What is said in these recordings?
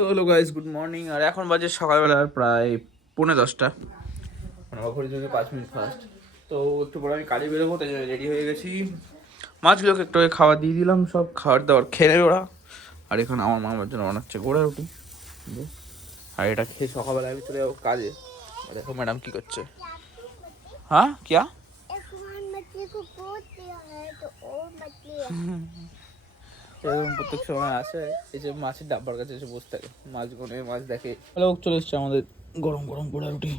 So hello guys, good morning. আর এখন বাজে সকালবেলার প্রায় 10:45। মানে ঘড়ি থেকে 5 মিনিট ফার্স্ট। তো একটু পরে আমি কাজে বেরোবো, তাই জন্য রেডি হয়ে গেছি। মাছগুলোকে একটু খাওয়া দিয়ে দিলাম, সব খাবার দাবার খেয়ে নেবে ওরা। আর এখানে আমার মামার জন্য বানাচ্ছে গোড়া রুটি। আর এটা খেয়ে সকালবেলা আমি চলে যাবো কাজে। আর দেখো ম্যাডাম কি করছে। হ্যাঁ কিয়া এরকম প্রত্যেক সময় আসে, এই যে মাছের ডাব্বার কাছে এসে বসে থাকে, মাছ গুনে মাছ দেখে। লোক চলে এসছে আমাদের গরম গরম পোড়া রুটি।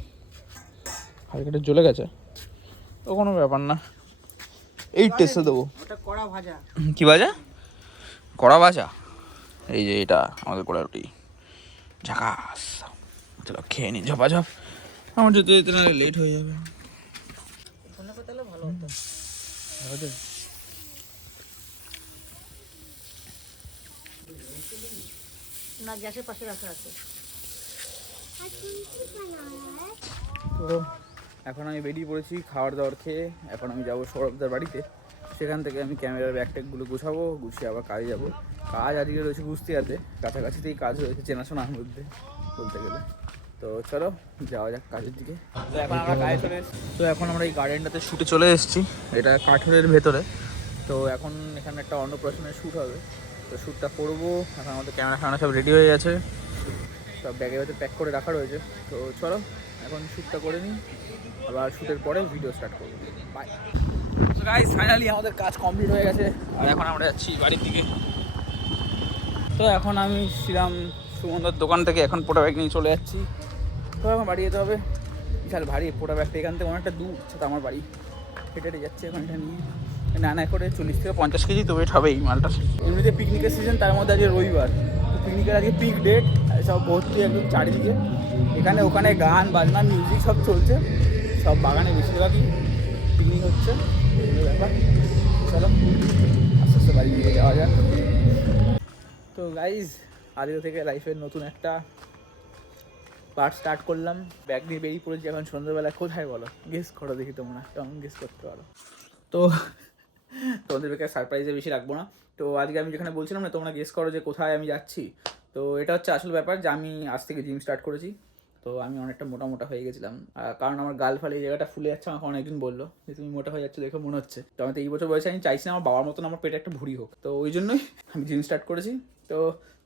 হালকাটা জ্বলে গেছে, তো কোনো ব্যাপার না, এই টেস্টে দেবো। কি ভাজা? কড়া ভাজা। এই যে এটা আমাদের পোড়া রুটি, ঝাকাস। চলো খেয়ে নি ঝপাঝপ, আমার যেতে যেতে নাহলে লেট হয়ে যাবে। ভালো হতো না, গ্যাসের পাশে রাখা আছে। তো এখন আমি বেরিয়ে পড়েছি খাবার দাবার খেয়ে। এখন আমি যাবো সৌরভদার বাড়িতে, সেখান থেকে আমি ক্যামেরার ব্যাগ ট্যাগগুলো গুছাবো, গুছিয়ে আবার কাজে যাবো। কাজ আজকে রয়েছে কুস্তিয়াতে, কাছাকাছিতেই কাজ রয়েছে, চেনাশোনার মধ্যে বলতে গেলে। তো চলো যাওয়া যাক কাজের দিকে। তো এখন আমরা কাজে চলে এসেছি। তো এখন আমরা এই গার্ডেনটাতে শ্যুটে চলে এসেছি, এটা কাঠের ভেতরে। তো এখন এখানে একটা অন্নপ্রাশনের শ্যুট হবে, তো শ্যুটটা করবো। এখন আমাদের ক্যামেরা ফ্যামেরা সব রেডি হয়ে গেছে, সব ব্যাগের ভেতরে প্যাক করে রাখা রয়েছে। তো চলো এখন শ্যুটটা করে নিই, আবার শ্যুটের পরে ভিডিও স্টার্ট করবো। বাই। তো গাইস ফাইনালি আমাদের কাজ কমপ্লিট হয়ে গেছে, আর এখন আমরা যাচ্ছি বাড়ির দিকে। তো এখন আমি শ্রীরাম সুমনদার দোকান থেকে এখন পোটা ব্যাগ নিয়ে চলে যাচ্ছি। তো এখন বাড়ি যেতে হবে, বিশাল ভারী পোটা ব্যাগটা, এখান থেকে অনেকটা দূর, সেটা আমার বাড়ি। হেঁটে হেঁটে যাচ্ছে এখন এটা নিয়ে, না করে 40 থেকে 50 কেজি তো ওয়েট হবে এই মালটা। এমনিতে পিকনিকের সিজন, তার মধ্যে আজকে রবিবার, তো পিকনিকের আজকে পিক ডেট, সব ভর্তি একদম চারিদিকে, এখানে ওখানে গান বাজনা মিউজিক সব চলছে, সব বাগানে বেশিরভাগই পিকনিক হচ্ছে, এগুলো ব্যাপার। চলো আস্তে আস্তে বাড়ি দিকে যাওয়া যাক। তো গাইজ আজকে থেকে লাইফের নতুন একটা পার্ট স্টার্ট করলাম, ব্যাগ নিয়ে বেরিয়ে পড়েছি। এখন সন্ধ্যাবেলা কোথায় বলো, গেস করো দেখি, তোমরা কেমন গেস করতে পারো। তো তোমাদের বেকার সারপ্রাইজে বেশি রাখবো না। তো আজকে আমি যেখানে বলছিলাম না, তোমরা গেস করো যে কোথায় আমি যাচ্ছি। তো এটা হচ্ছে আসল ব্যাপার, যে আমি আজ থেকে জিম স্টার্ট করেছি। তো আমি অনেকটা মোটা মোটা হয়ে গেছিলাম, কারণ আমার গাল ফালে এই জায়গাটা ফুলে যাচ্ছে। আমাকে অনেকদিন বললো যে তুমি মোটা হয়ে যাচ্ছে দেখে মনে হচ্ছে। তো আমি তো এই বছর বয়সে আমি চাইছি না আমার বাবার মতন আমার পেটে একটা ভুঁড়ি হোক, তো ওই জন্যই আমি জিম স্টার্ট করেছি। তো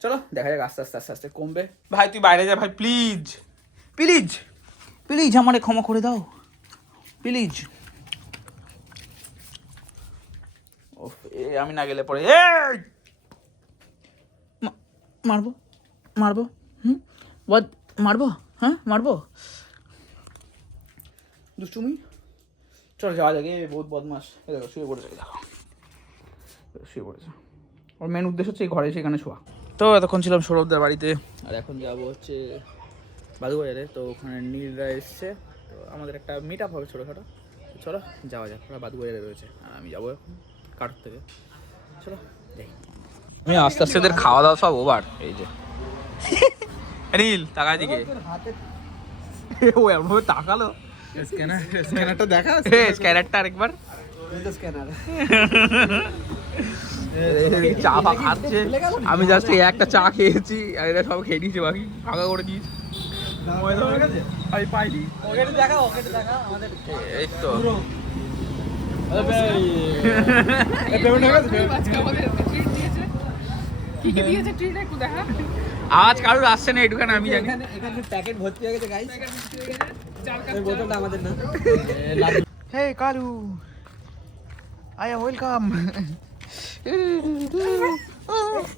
চলো দেখা যাক, আস্তে আস্তে আস্তে আস্তে কমবে। ভাই তুই বাইরে যা ভাই, প্লিজ প্লিজ প্লিজ, আমারে ক্ষমা করে দাও প্লিজ। আমি না গেলে পরে মারবো মারবো, মারবো, হ্যাঁ মারবো, দুষ্টুমি। চলো যাওয়া যাক, বহুত বদমাস। দেখো শুয়ে পড়েছে, দেখো শুয়ে পড়েছে। ওর মেন উদ্দেশ্য হচ্ছে এই ঘরে সেখানে শোয়া। তো এতক্ষণ ছিলাম সৌরভদার বাড়িতে, আর এখন যাবো হচ্ছে বাদুবাজারে। তো ওখানে নীলরা এসছে, তো আমাদের একটা মিট আপ হবে ছোটোখাটো। চলো যাওয়া যাক, ওরা বাদুবাজারে রয়েছে আর আমি যাবো এখন কাঠোর থেকে। চলো যাই। আমি আস্তে আস্তে এদের খাওয়া দাওয়া সব ওভার। এই যে নীল তাকায় দিকে, ও এমনভাবে তাকালো, স্ক্যানারটা দেখা, স্ক্যানারটা আরেকবার, চা ফা খাচ্ছে। আমি জাস্ট একটা চা খেয়েছি, আর এরা সব খেয়ে নিয়েছে, বাকি ফাঁকা করে দিয়েছি। এই তো আজ কারোর আসছে না একটুখানি, আমি জানি। প্যাকেট ভর্তি হয়ে গেছে গাইস, বোতলটা আমাদের না। হে কালু, আই এম ওয়েলকাম।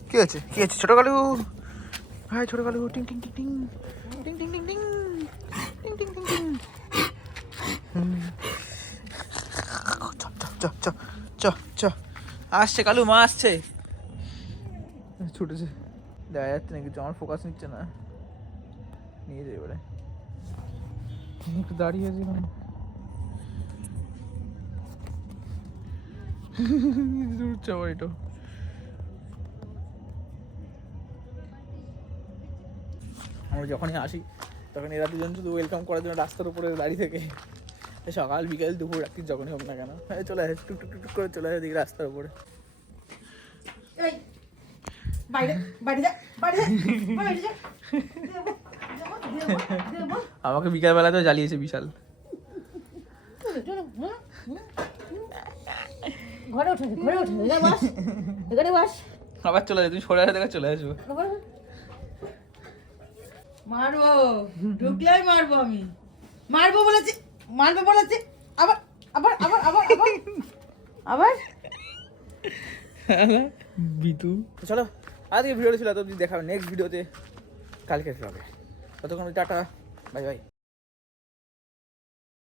কি আছে কি আছে ছোট কালু, হাই ছোট কালু, টিং টিং টিং টিং টিং টিং টিং টিং টিং টিং টিং টিং। চ আসছে কালু, মা আসছে। ছুটেছে, দেখা যাচ্ছে না কিছু, আমার ফোকাস নিচ্ছে না। নিয়ে যাই এবারে, একটু দাঁড়িয়ে আছি এখন। এটা আমরা যখনই আসি তখন এরা দুজন শুধু ওয়েলকাম করার জন্য রাস্তার উপরে দাঁড়িয়ে থেকে, সকাল বিকেল দুপুর রাত্রি যখনই হোক না কেন চলে আসে, টুক টুক টুক করে চলে আসে দিকে রাস্তার উপরে। আমাকে বিকালবেলাতেও জ্বালিয়েছে বিশাল। ঘরে ওঠে বাস এখানে বাস। আবার চলে যাবে, তুমি সরে আসে দেখে চলে আসবো। মারবো, ঢুকলেই মারবো আমি। মারবো বলেছি, আবার আবার আবার আবার আবার আবার বিতু। চলো আজকে ভিডিওটা ছিল এত, দেখাবে নেক্সট ভিডিওতে কালকে হবে। ততক্ষণ টাটা, বাই বাই।